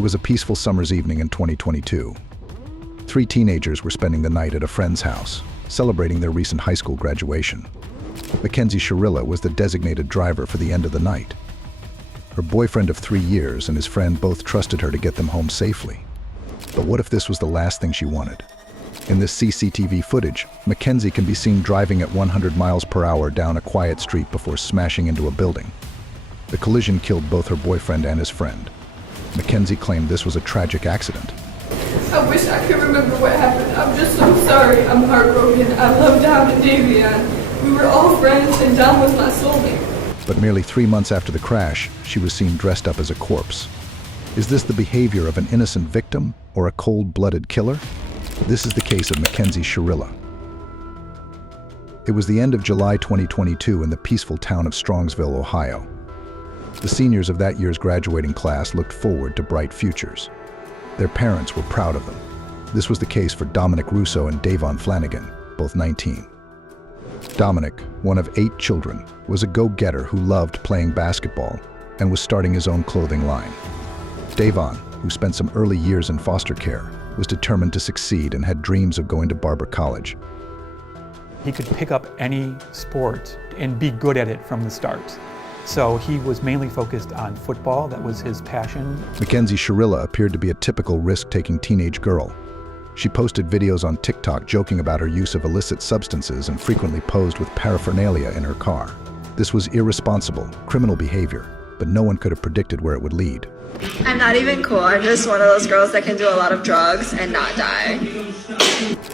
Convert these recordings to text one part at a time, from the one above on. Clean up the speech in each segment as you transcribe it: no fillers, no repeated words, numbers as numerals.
It was a peaceful summer's evening in 2022. 3 teenagers were spending the night at a friend's house, celebrating their recent high school graduation. McKenzie Shirilla was the designated driver for the end of the night. Her boyfriend of 3 years and his friend both trusted her to get them home safely. But what if this was the last thing she wanted? In this CCTV footage, Mackenzie can be seen driving at 100 miles per hour down a quiet street before smashing into a building. The collision killed both her boyfriend and his friend. Mackenzie claimed this was a tragic accident. I wish I could remember what happened. I'm just so sorry. I'm heartbroken. I love Dom and Davon. We were all friends and Dom was my soulmate. But merely 3 months after the crash, she was seen dressed up as a corpse. Is this the behavior of an innocent victim or a cold-blooded killer? This is the case of Mackenzie Shirilla. It was the end of July 2022 in the peaceful town of Strongsville, Ohio. The seniors of that year's graduating class looked forward to bright futures. Their parents were proud of them. This was the case for Dominic Russo and Davon Flanigan, both 19. Dominic, one of 8 children, was a go-getter who loved playing basketball and was starting his own clothing line. Davon, who spent some early years in foster care, was determined to succeed and had dreams of going to Barber College. He could pick up any sport and be good at it from the start. So he was mainly focused on football. That was his passion. Mackenzie Shirilla appeared to be a typical risk-taking teenage girl. She posted videos on TikTok joking about her use of illicit substances and frequently posed with paraphernalia in her car. This was irresponsible, criminal behavior, but no one could have predicted where it would lead. I'm not even cool. I'm just one of those girls that can do a lot of drugs and not die.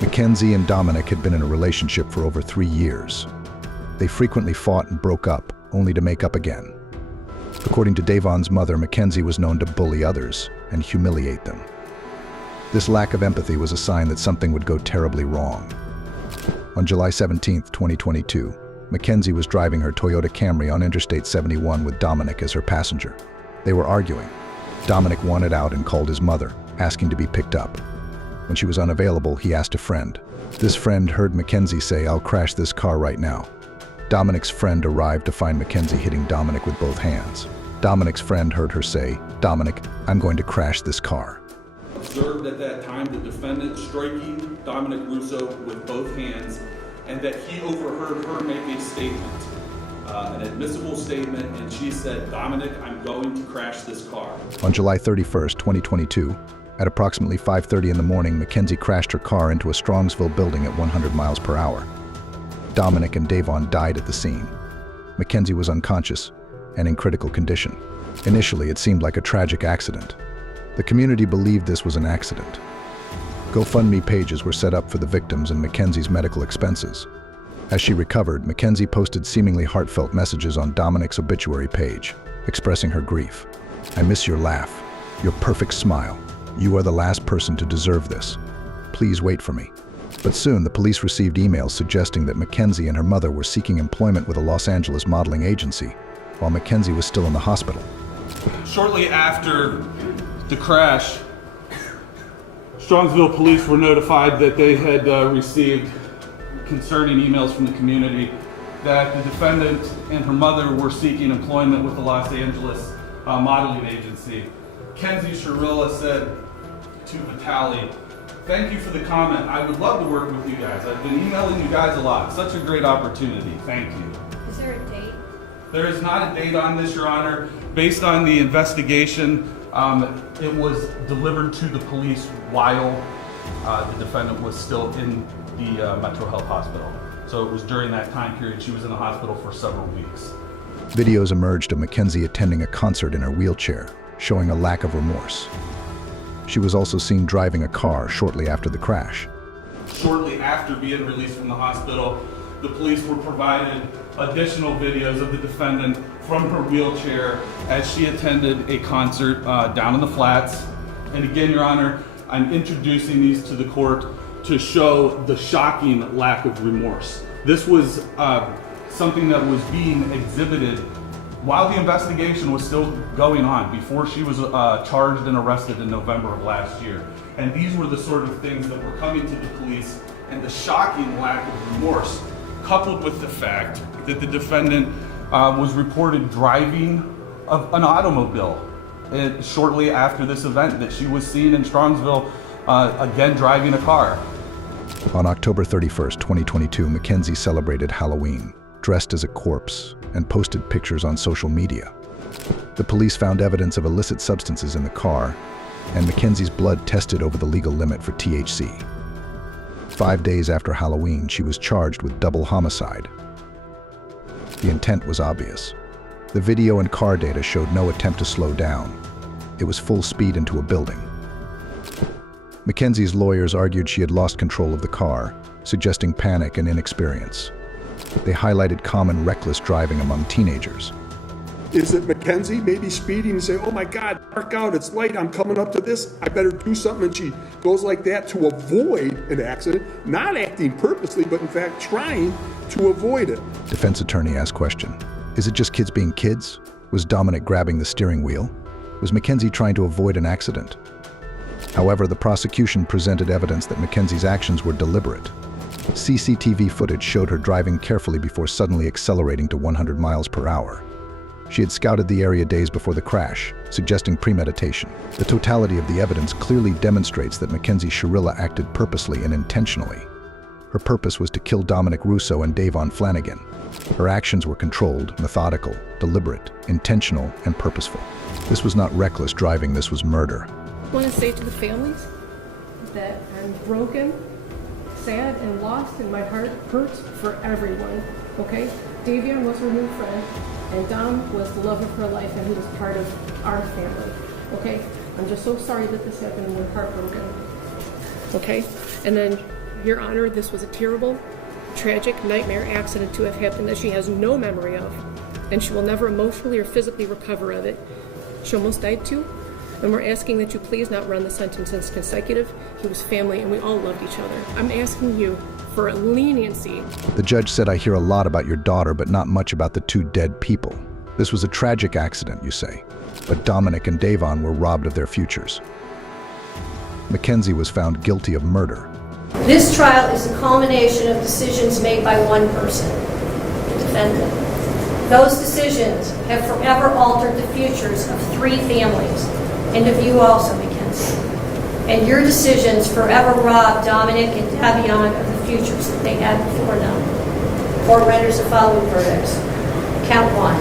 Mackenzie and Dominic had been in a relationship for over 3 years. They frequently fought and broke up, only to make up again. According to Davon's mother, Mackenzie was known to bully others and humiliate them. This lack of empathy was a sign that something would go terribly wrong. On July 17, 2022, Mackenzie was driving her Toyota Camry on Interstate 71 with Dominic as her passenger. They were arguing. Dominic wanted out and called his mother, asking to be picked up. When she was unavailable, he asked a friend. This friend heard Mackenzie say, "I'll crash this car right now." Dominic's friend arrived to find Mackenzie hitting Dominic with both hands. Dominic's friend heard her say, "Dominic, I'm going to crash this car." Observed at that time the defendant striking Dominic Russo with both hands, and that he overheard her make a statement, an admissible statement, and she said, "Dominic, I'm going to crash this car." On July 31st, 2022, at approximately 5:30 in the morning, Mackenzie crashed her car into a Strongsville building at 100 miles per hour. Dominic and Davon died at the scene. Mackenzie was unconscious and in critical condition. Initially, it seemed like a tragic accident. The community believed this was an accident. GoFundMe pages were set up for the victims and Mackenzie's medical expenses. As she recovered, Mackenzie posted seemingly heartfelt messages on Dominic's obituary page, expressing her grief. "I miss your laugh, your perfect smile. You are the last person to deserve this. Please wait for me." But soon, the police received emails suggesting that Mackenzie and her mother were seeking employment with a Los Angeles modeling agency, while Mackenzie was still in the hospital. Shortly after the crash, Strongsville police were notified that they had received concerning emails from the community that the defendant and her mother were seeking employment with the Los Angeles modeling agency. Mackenzie Shirilla said to Vitaly, "Thank you for the comment. I would love to work with you guys. I've been emailing you guys a lot. Such a great opportunity. Thank you." Is there a date? There is not a date on this, Your Honor. Based on the investigation, it was delivered to the police while the defendant was still in the Metro Health Hospital. So it was during that time period. She was in the hospital for several weeks. Videos emerged of Mackenzie attending a concert in her wheelchair, showing a lack of remorse. She was also seen driving a car shortly after the crash. Shortly after being released from the hospital, the police were provided additional videos of the defendant from her wheelchair as she attended a concert down in the Flats. And again, Your Honor, I'm introducing these to the court to show the shocking lack of remorse. This was something that was being exhibited while the investigation was still going on, before she was charged and arrested in November of last year. And these were the sort of things that were coming to the police, and the shocking lack of remorse, coupled with the fact that the defendant was reported driving an automobile shortly after this event that she was seen in Strongsville again driving a car. On October 31st, 2022, Mackenzie celebrated Halloween, dressed as a corpse, and posted pictures on social media. The police found evidence of illicit substances in the car, and Mackenzie's blood tested over the legal limit for THC. 5 days after Halloween, she was charged with double homicide. The intent was obvious. The video and car data showed no attempt to slow down. It was full speed into a building. Mackenzie's lawyers argued she had lost control of the car, suggesting panic and inexperience. They highlighted common reckless driving among teenagers. Is it Mackenzie maybe speeding and say, oh my God, dark out, it's light, I'm coming up to this, I better do something, and she goes like that to avoid an accident, not acting purposely, but in fact trying to avoid it. Defense attorney asked question, is it just kids being kids? Was Dominic grabbing the steering wheel? Was Mackenzie trying to avoid an accident? However, the prosecution presented evidence that Mackenzie's actions were deliberate. CCTV footage showed her driving carefully before suddenly accelerating to 100 miles per hour. She had scouted the area days before the crash, suggesting premeditation. The totality of the evidence clearly demonstrates that Mackenzie Shirilla acted purposely and intentionally. Her purpose was to kill Dominic Russo and Davon Flanigan. Her actions were controlled, methodical, deliberate, intentional, and purposeful. This was not reckless driving, this was murder. I want to say to the families that I'm broken, sad, and lost, and my heart hurts for everyone, okay? Davion was her new friend, and Dom was the love of her life, and he was part of our family, okay? I'm just so sorry that this happened, and we're heartbroken, okay? And then, Your Honor, this was a terrible, tragic nightmare accident to have happened that she has no memory of, and she will never emotionally or physically recover of it. She almost died too, and we're asking that you please not run the sentence as consecutive. He was family, and we all loved each other. I'm asking you for leniency. The judge said, I hear a lot about your daughter, but not much about the two dead people. This was a tragic accident, you say, but Dominic and Davon were robbed of their futures. Mackenzie was found guilty of murder. This trial is a culmination of decisions made by one person, the defendant. Those decisions have forever altered the futures of 3 families, and of you also, Mackenzie. And your decisions forever robbed Dominic and Davon of the futures that they had before them. Court renders the following verdicts. Count 1.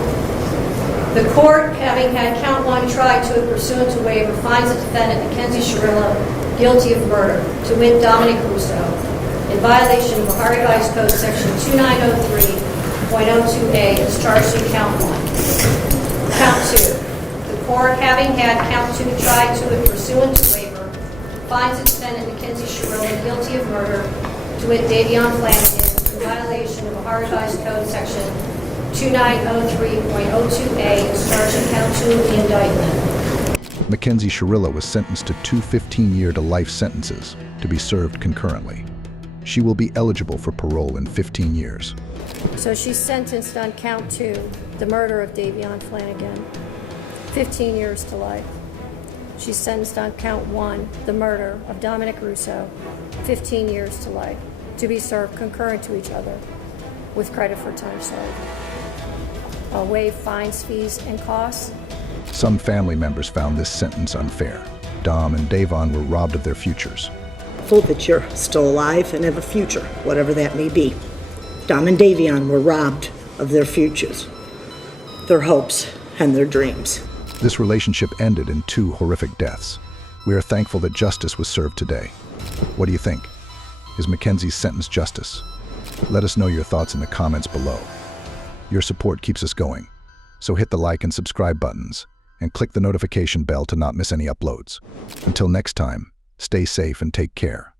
The court, having had count 1 tried to it pursuant to waiver, finds the defendant, Mackenzie Shirilla, guilty of murder, to wit Dominic Russo, in violation of Ohio Revised Code section 2903.02a, is charged in count 1. Count 2. The court, having had count 2 tried to it pursuant to waiver, finds the defendant, Mackenzie Shirilla, guilty of murder, to wit Davon Flanigan, in violation of Ohio Revised Code section 2903.02a, is charged in count 2 of the indictment. Mackenzie Shirilla was sentenced to 2 15-year to life sentences to be served concurrently. She will be eligible for parole in 15 years. So she's sentenced on count 2, the murder of Davon Flanigan, 15 years to life. She's sentenced on count 1, the murder of Dominic Russo, 15 years to life, to be served concurrent to each other with credit for time served. I'll waive fines, fees, and costs. Some family members found this sentence unfair. Dom and Davon were robbed of their futures. Hope that you're still alive and have a future, whatever that may be. Dom and Davon were robbed of their futures, their hopes, and their dreams. This relationship ended in 2 horrific deaths. We are thankful that justice was served today. What do you think? Is Mackenzie's sentence justice? Let us know your thoughts in the comments below. Your support keeps us going, so hit the like and subscribe buttons, and click the notification bell to not miss any uploads. Until next time, stay safe and take care.